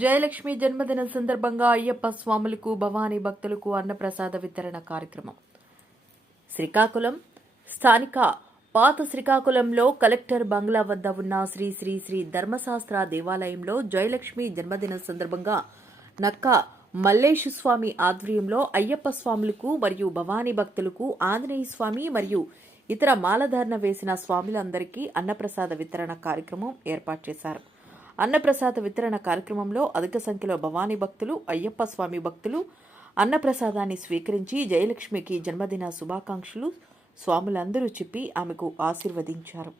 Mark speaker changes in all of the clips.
Speaker 1: జయలక్ష్మి జన్మదిన సందర్భంగా అయ్యప్ప స్వాములకు భవానీ భక్తులకు అన్నప్రసాద వితరణ కార్యక్రమం. శ్రీకాకుళం స్థానిక పాత శ్రీకాకుళంలో కలెక్టర్ బంగ్లా వద్ద ఉన్న శ్రీ శ్రీ శ్రీ ధర్మశాస్త్ర దేవాలయంలో జయలక్ష్మి జన్మదిన సందర్భంగా నక్క మల్లేశు స్వామి ఆధ్వర్యంలో అయ్యప్ప స్వాములకు మరియు భవానీ భక్తులకు ఆంజనేయ స్వామి మరియు ఇతర మాలధారణ వేసిన స్వాములందరికీ అన్నప్రసాద వితరణ కార్యక్రమం ఏర్పాటు చేశారు. అన్నప్రసాద వితరణ కార్యక్రమంలో అధిక సంఖ్యలో భవానీ భక్తులు అయ్యప్ప స్వామి భక్తులు అన్నప్రసాదాన్ని స్వీకరించి జయలక్ష్మికి జన్మదిన శుభాకాంక్షలు స్వాములందరూ చెప్పి ఆమెకు ఆశీర్వదించారు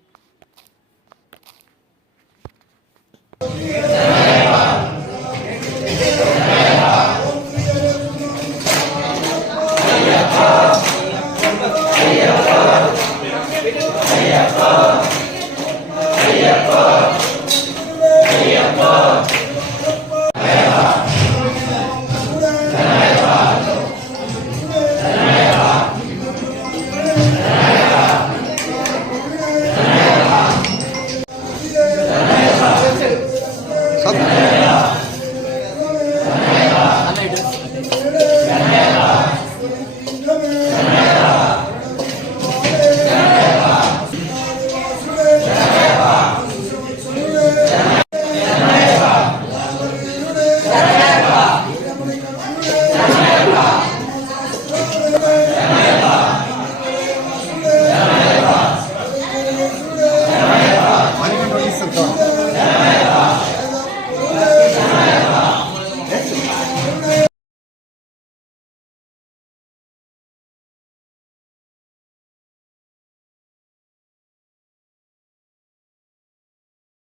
Speaker 1: Yeah. Sabe? É.